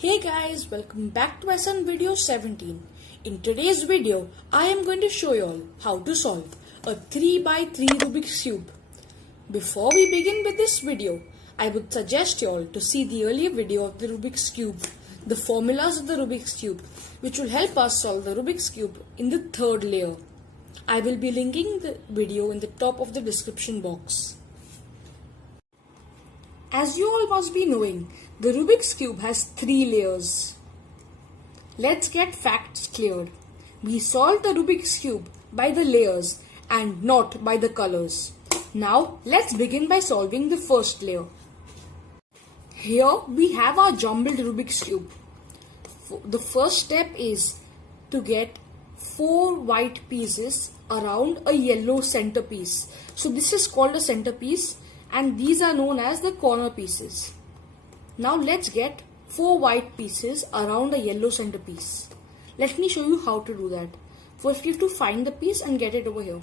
Hey guys, welcome back to my son Video17. In today's video, I am going to show you all how to solve a 3x3 Rubik's Cube. Before we begin with this video, I would suggest you all to see the earlier video of the Rubik's Cube, the formulas of the Rubik's Cube, which will help us solve the Rubik's Cube in the third layer. I will be linking the video in the top of the description box. As you all must be knowing, the Rubik's Cube has 3 layers. Let's get facts cleared. We solve the Rubik's Cube by the layers and not by the colors. Now let's begin by solving the first layer. Here we have our jumbled Rubik's Cube. The first step is to get 4 white pieces around a yellow centerpiece. So this is called a centerpiece and these are known as the corner pieces. Now let's get 4 white pieces around a yellow centerpiece. Let me show you how to do that. First you have to find the piece and get it over here.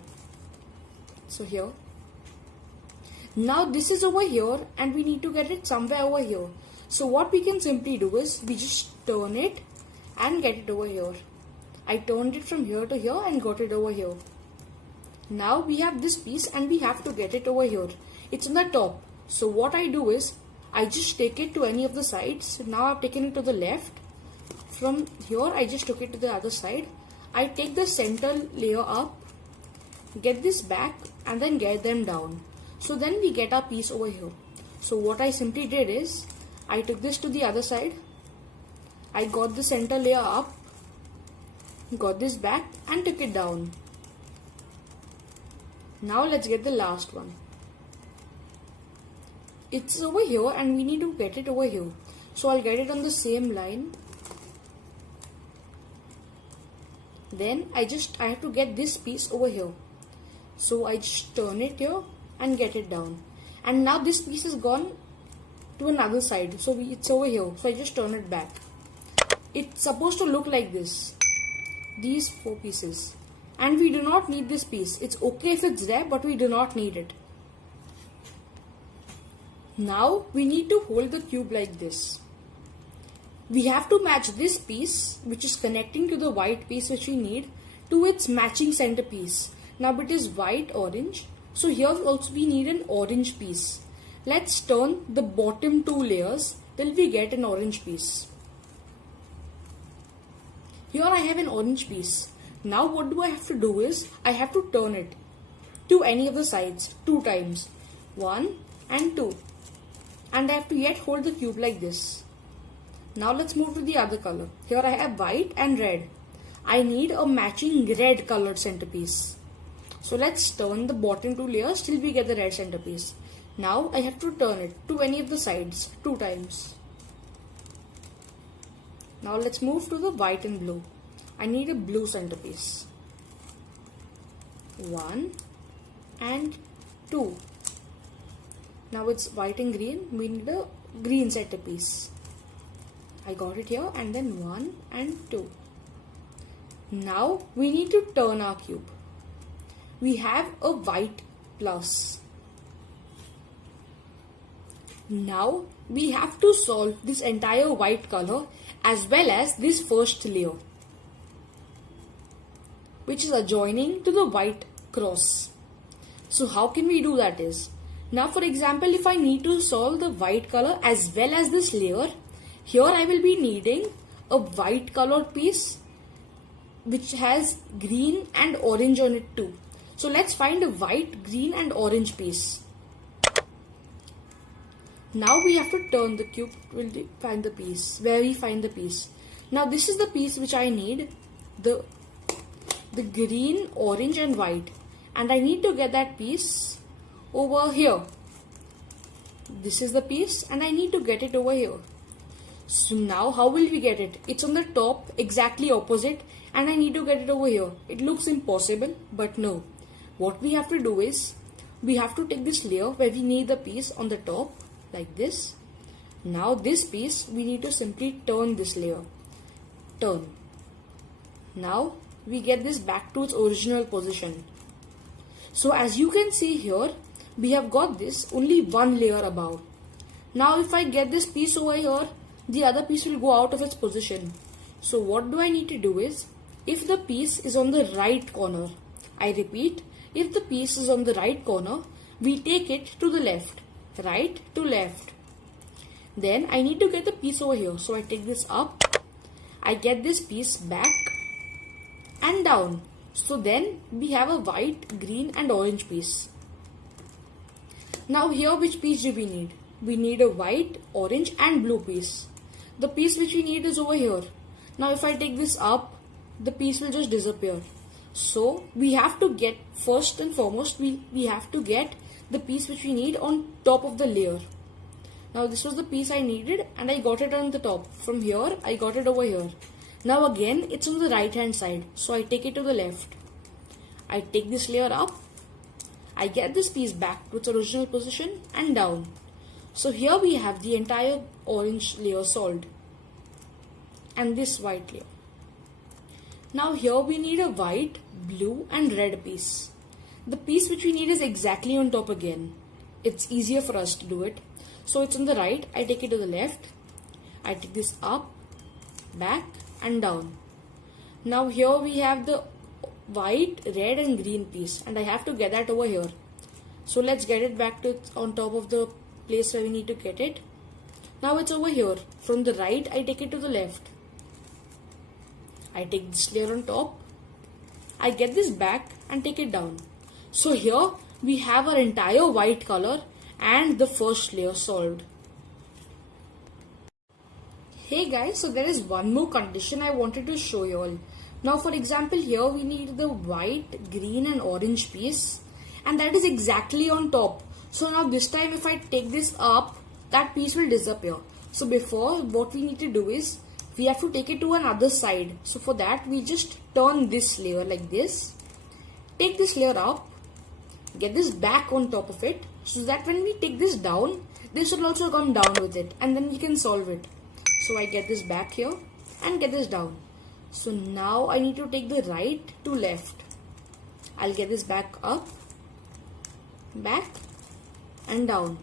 So here. Now this is over here and we need to get it somewhere over here. So what we can simply do is we just turn it and get it over here. I turned it from here to here and got it over here. Now we have this piece and we have to get it over here. It's on the top. So what I do is I just take it to any of the sides. Now I've taken it to the left. From here I just took it to the other side. I take the center layer up, get this back and then get them down. So then we get our piece over here. So what I simply did is I took this to the other side. I got the center layer up, got this back and took it down. Now let's get the last one. It's over here and we need to get it over here. So I'll get it on the same line. Then I have to get this piece over here. So I just turn it here and get it down. And now this piece has gone to another side. So it's over here. So I just turn it back. It's supposed to look like this. These 4 pieces. And we do not need this piece. It's okay if it's there, but we do not need it. Now we need to hold the cube like this. We have to match this piece, which is connecting to the white piece which we need, to its matching centerpiece. Now it is white orange. So here also we need an orange piece. Let's turn the bottom 2 layers till we get an orange piece. Here I have an orange piece. Now what do I have to do is I have to turn it to any of the sides 2 times. 1 and 2. And I have to yet hold the cube like this. Now let's move to the other color. Here I have white and red. I need a matching red colored centerpiece. So let's turn the bottom 2 layers till we get the red centerpiece. Now I have to turn it to any of the sides 2 times. Now let's move to the white and blue. I need a blue centerpiece. 1 and 2. Now it's white and green. We need a green centerpiece. I got it here and then 1 and 2. Now we need to turn our cube. We have a white plus. Now we have to solve this entire white color as well as this first layer, which is adjoining to the white cross. So how can we do that is, now for example, if I need to solve the white color as well as this layer, here I will be needing a white colored piece which has green and orange on it too. So let's find a white, green and orange piece. Now we have to turn the cube to find the piece, where we find the piece. Now this is the piece which I need, the green, orange and white, and I need to get that piece over here. This is the piece and I need to get it over here. So now how will we get it? It's on the top, exactly opposite, and I need to get it over here. It looks impossible, but no. What we have to do is, we have to take this layer where we need the piece on the top, like this. Now this piece, we need to simply turn this layer. Turn. Now we get this back to its original position. So as you can see here, we have got this only 1 layer above. Now if I get this piece over here, the other piece will go out of its position. So what do I need to do is, if the piece is on the right corner, I repeat, if the piece is on the right corner, we take it to the left, right to left. Then I need to get the piece over here. So I take this up, I get this piece back and down. So then we have a white, green and orange piece. Now here which piece do we need? We need a white, orange and blue piece. The piece which we need is over here. Now if I take this up, the piece will just disappear. So we have to get, first and foremost, we have to get the piece which we need on top of the layer. Now this was the piece I needed and I got it on the top. From here I got it over here. Now again it's on the right hand side. So I take it to the left. I take this layer up. I get this piece back to its original position and down. So here we have the entire orange layer solved. And this white layer. Now here we need a white, blue and red piece. The piece which we need is exactly on top again. It's easier for us to do it. So it's on the right, I take it to the left. I take this up, back and down. Now here we have the white, red and green piece and I have to get that over here. So let's get it back to on top of the place where we need to get it. Now it's over here. From the right, I take it to the left. I take this layer on top. I get this back and take it down. So here we have our entire white color and the first layer solved. Hey guys, so there is one more condition I wanted to show you all. Now for example, here we need the white, green and orange piece and that is exactly on top. So now this time if I take this up, that piece will disappear. So before, what we need to do is, we have to take it to another side. So for that we just turn this layer like this. Take this layer up, get this back on top of it, so that when we take this down, this will also come down with it and then we can solve it. So I get this back here and get this down. So now I need to take the right to left. I'll get this back up, back and down.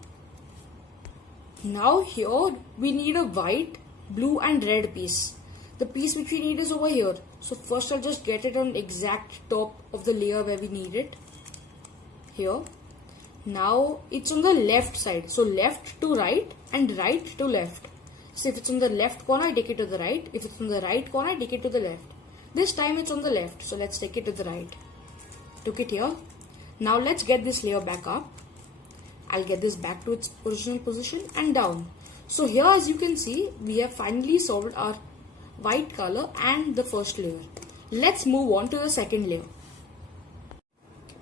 Now here we need a white, blue and red piece. The piece which we need is over here. So first I'll just get it on exact top of the layer where we need it. Here. Now it's on the left side. So left to right and right to left. So if it's on the left corner, I take it to the right. If it's on the right corner, I take it to the left. This time it's on the left. So let's take it to the right. Took it here. Now let's get this layer back up. I'll get this back to its original position and down. So here as you can see, we have finally solved our white color and the first layer. Let's move on to the second layer.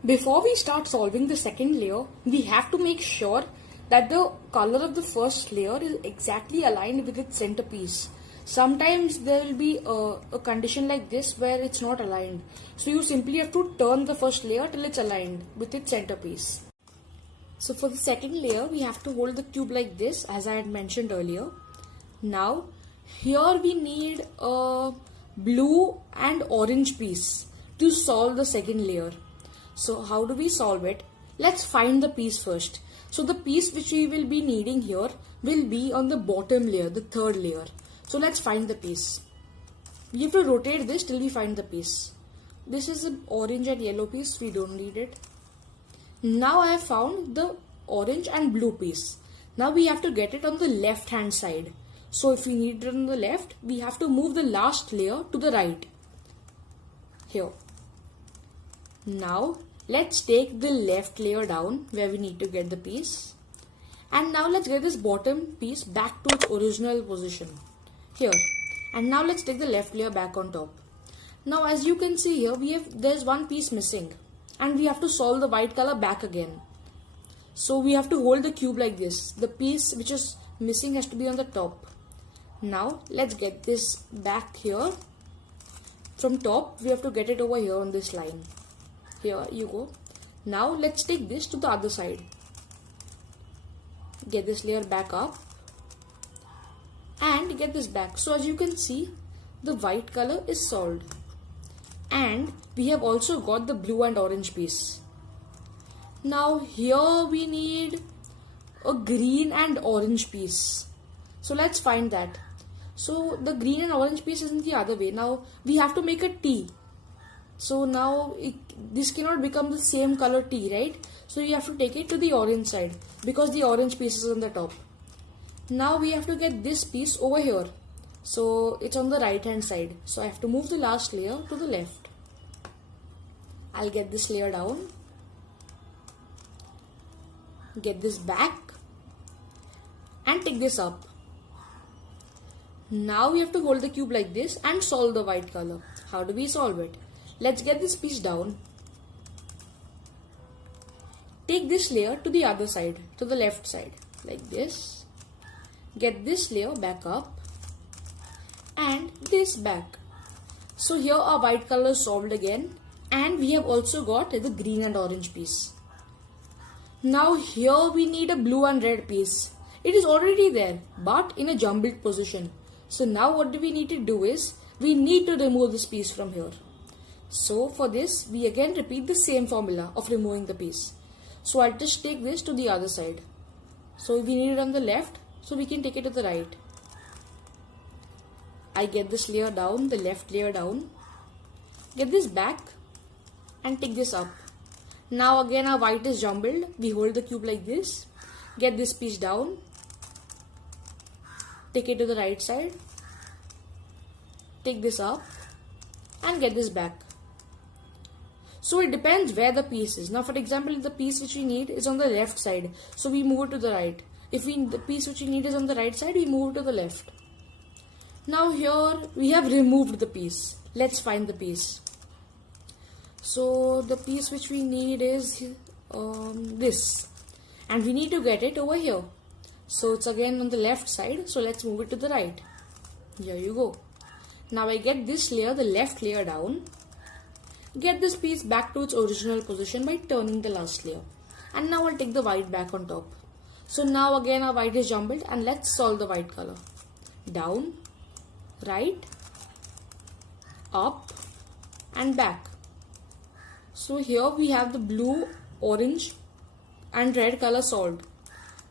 Before we start solving the second layer, we have to make sure that the color of the first layer is exactly aligned with its centerpiece. Sometimes there will be a condition like this where it's not aligned. So you simply have to turn the first layer till it's aligned with its centerpiece. So for the second layer, we have to hold the cube like this, as I had mentioned earlier. Now, here we need a blue and orange piece to solve the second layer. So how do we solve it? Let's find the piece first. So the piece which we will be needing here will be on the bottom layer, the third layer. So let's find the piece. We have to rotate this till we find the piece. This is an orange and yellow piece, we don't need it. Now I have found the orange and blue piece. Now we have to get it on the left hand side. So if we need it on the left, we have to move the last layer to the right. Here. Now let's take the left layer down where we need to get the piece. And now let's get this bottom piece back to its original position. Here. And now let's take the left layer back on top. Now as you can see here, there's one piece missing. And we have to solve the white color back again. So we have to hold the cube like this. The piece which is missing has to be on the top. Now let's get this back here. From top we have to get it over here on this line. Here you go. Now let's take this to the other side. Get this layer back up. And get this back. So as you can see, the white color is solved. And we have also got the blue and orange piece. Now here we need a green and orange piece. So let's find that. So the green and orange piece is in the other way. Now we have to make a T. So now this cannot become the same color T, right? So you have to take it to the orange side because the orange piece is on the top. Now we have to get this piece over here. So it's on the right hand side. So I have to move the last layer to the left. I'll get this layer down. Get this back. And take this up. Now we have to hold the cube like this and solve the white color. How do we solve it? Let's get this piece down. Take this layer to the other side, to the left side, like this. Get this layer back up and this back. So here our white color is solved again, and we have also got the green and orange piece. Now here we need a blue and red piece. It is already there, but in a jumbled position. So now what we need to do is, we need to remove this piece from here. So for this, we again repeat the same formula of removing the piece. So I'll just take this to the other side. So if we need it on the left, so we can take it to the right. I get this layer down, the left layer down. Get this back and take this up. Now again our white is jumbled. We hold the cube like this. Get this piece down. Take it to the right side. Take this up and get this back. So it depends where the piece is. Now for example, the piece which we need is on the left side, so we move it to the right. If the piece which we need is on the right side, we move it to the left. Now here we have removed the piece. Let's find the piece. So the piece which we need is this, and we need to get it over here. So it's again on the left side, so let's move it to the right. Here you go. Now I get this layer, the left layer down. Get this piece back to its original position by turning the last layer. And now I'll take the white back on top. So now again our white is jumbled, and let's solve the white color. Down, right, up and back. So here we have the blue, orange and red color solved.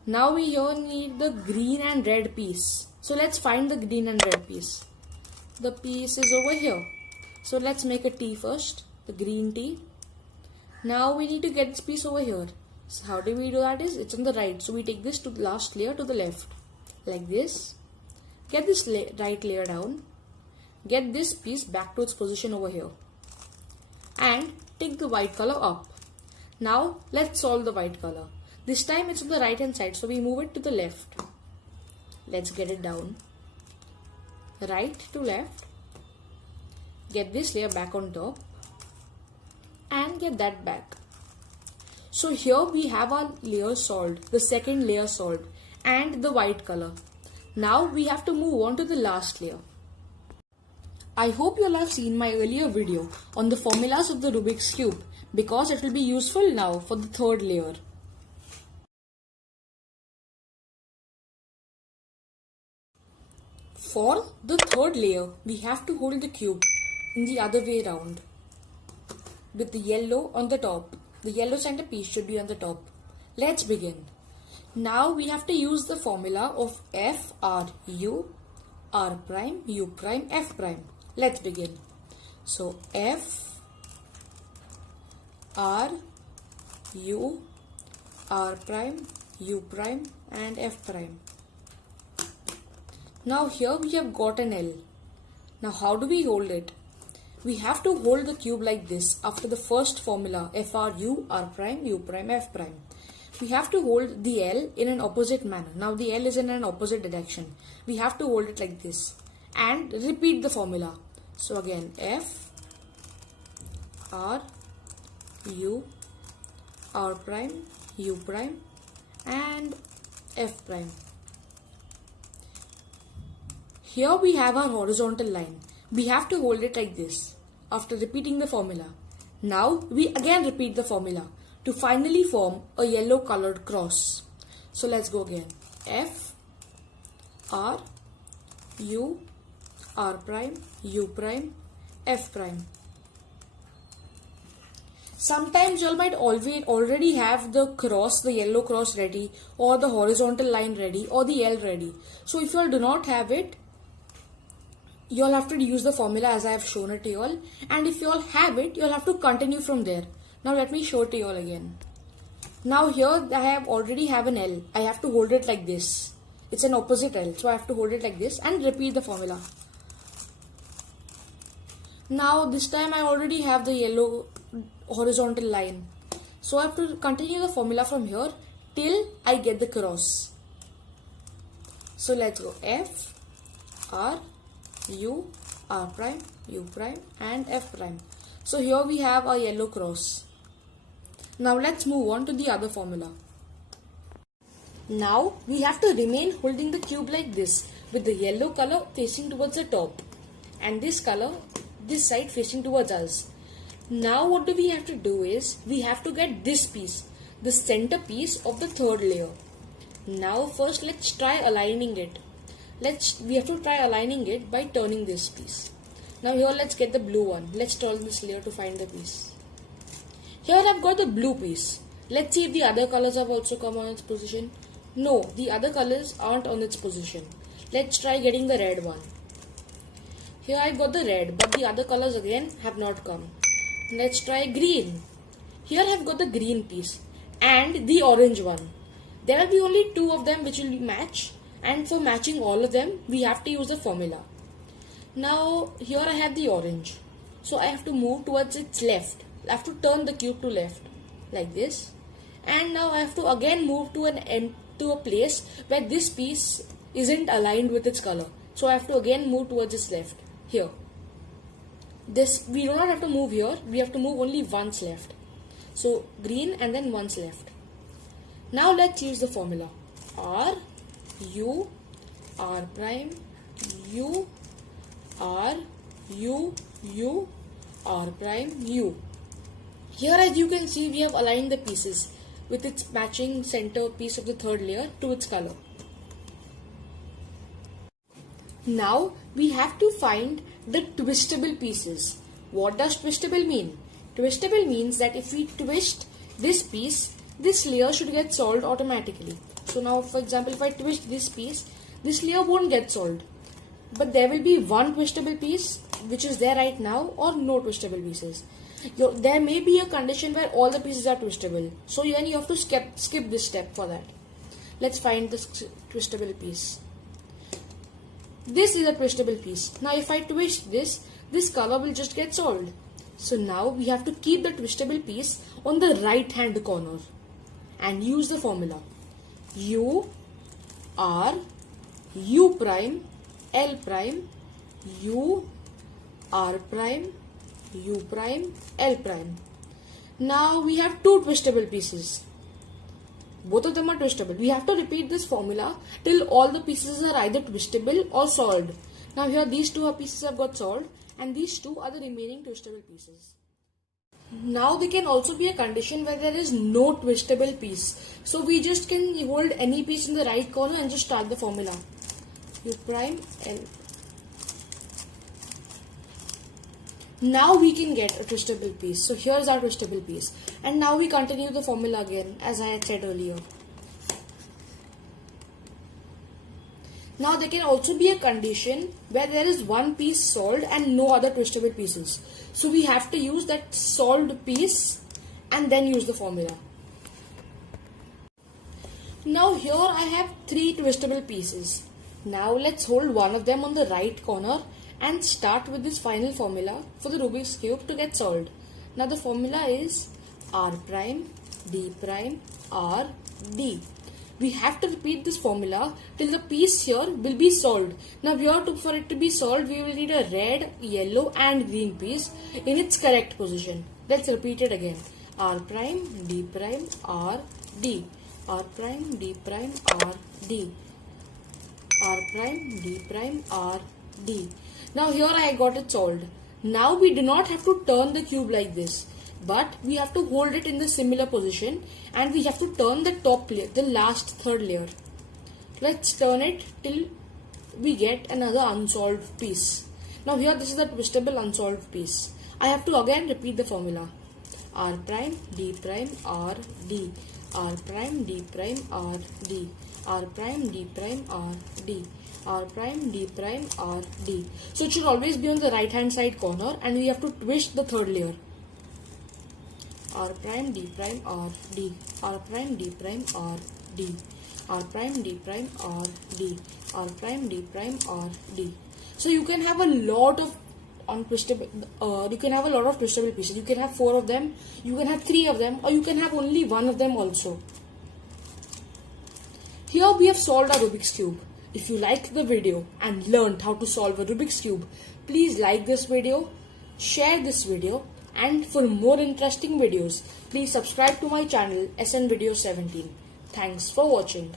Now we here need the green and red piece. So let's find the green and red piece. The piece is over here. So let's make a T first, the green T. Now we need to get this piece over here. So how do we do that is, it's on the right. So we take this to the last layer to the left, like this. Get this right layer down. Get this piece back to its position over here. And take the white color up. Now let's solve the white color. This time it's on the right hand side, so we move it to the left. Let's get it down. Right to left. Get this layer back on top. And get that back. So here we have our layer solved, the second layer solved, and the white color. Now we have to move on to the last layer. I hope you all have seen my earlier video on the formulas of the Rubik's Cube, because it will be useful now for the third layer. For the third layer, we have to hold the cube in the other way around, with the yellow on the top. The yellow centerpiece should be on the top. Let's begin. Now we have to use the formula of F R U R prime U prime F prime. Let's begin. So F R U R prime U prime and F prime. Now here we have got an L. Now how do we hold it? We have to hold the cube like this after the first formula F R U R prime U prime F prime. We have to hold the L in an opposite manner. Now the L is in an opposite direction. We have to hold it like this and repeat the formula. So again F R U R prime U prime and F prime. Here we have our horizontal line. We have to hold it like this after repeating the formula. Now we again repeat the formula to finally form a yellow colored cross. So let's go again. F R U R prime U prime F prime. Sometimes you all might already have the cross, the yellow cross ready, or the horizontal line ready, or the L ready. So if you all do not have it, you all have to use the formula as I have shown it to you all, and if you all have it, you all have to continue from there. Now let me show it to you all again. Now here I have already have an L. I have to hold it like this. It's an opposite L, so I have to hold it like this and repeat the formula. Now this time I already have the yellow horizontal line, so I have to continue the formula from here till I get the cross. So let's go F, R, U, R prime, U prime and F prime. So here we have a yellow cross. Now let's move on to the other formula. Now we have to remain holding the cube like this with the yellow color facing towards the top and this color this side facing towards us. Now what do we have to do is we have to get this piece, the center piece of the third layer. Now first let's try aligning it. We have to try aligning it by turning this piece. Now here let's get the blue one. Let's turn this layer to find the piece. Here I've got the blue piece. Let's see if the other colors have also come on its position. No, the other colors aren't on its position. Let's try getting the red one. Here I've got the red, but the other colors again have not come. Let's try green. Here I've got the green piece and the orange one. There will be only two of them which will match, and for matching all of them we have to use the formula. Now here I have the orange, so I have to move towards its left. I have to turn the cube to left like this, and now I have to again move to a place where this piece isn't aligned with its color. So I have to again move towards its left here. This we do not have to move here, we have to move only once left. So green and then once left. Now let's use the formula R, U, R prime, U, R, U, U, R prime, U. Here as you can see we have aligned the pieces with its matching center piece of the third layer to its color. Now we have to find the twistable pieces. What does twistable mean? Twistable means that if we twist this piece, this layer should get solved automatically. So now for example if I twist this piece, this layer won't get solved. But there will be one twistable piece which is there right now or no twistable pieces. There may be a condition where all the pieces are twistable. So then you have to skip this step for that. Let's find this twistable piece. This is a twistable piece. Now if I twist this color will just get solved. So now we have to keep the twistable piece on the right hand corner and use the formula U, R, U prime, L prime, U, R prime, U prime, L prime. Now we have two twistable pieces. Both of them are twistable. We have to repeat this formula till all the pieces are either twistable or solved. Now here these two pieces have got solved and these two are the remaining twistable pieces. Now there can also be a condition where there is no twistable piece. So we just can hold any piece in the right corner and just start the formula. U prime L. Now we can get a twistable piece. So here's our twistable piece. And now we continue the formula again as I had said earlier. Now there can also be a condition where there is one piece solved and no other twistable pieces. So we have to use that solved piece and then use the formula. Now here I have three twistable pieces. Now let's hold one of them on the right corner and start with this final formula for the Rubik's Cube to get solved. Now the formula is R prime, D prime, R, D. We have to repeat this formula till the piece here will be solved. Now for it to be solved, we will need a red, yellow and green piece in its correct position. Let's repeat it again. R prime, D prime, R, D. R prime, D prime, R, D. R prime, D prime, R, D. Now here I got it solved. Now we do not have to turn the cube like this, but we have to hold it in the similar position and we have to turn the top layer, the last third layer. Let's turn it till we get another unsolved piece. Now here this is the twistable unsolved piece. I have to again repeat the formula. R prime, D prime, R, D. R prime, D prime, R, D. R prime, D prime, R, D. R prime, D prime, R, D. So it should always be on the right hand side corner, and we have to twist the third layer. R prime, D prime, R, D. R prime, D prime, R, D. R prime, D prime, R, D. R prime, D prime, R, D. So you can have a lot of twistable pieces. You can have 4 of them, you can have 3 of them, or you can have only 1 of them also. Here we have solved our Rubik's Cube. If you liked the video and learned how to solve a Rubik's Cube, please like this video, share this video, and for more interesting videos, please subscribe to my channel SN Videos17. Thanks for watching.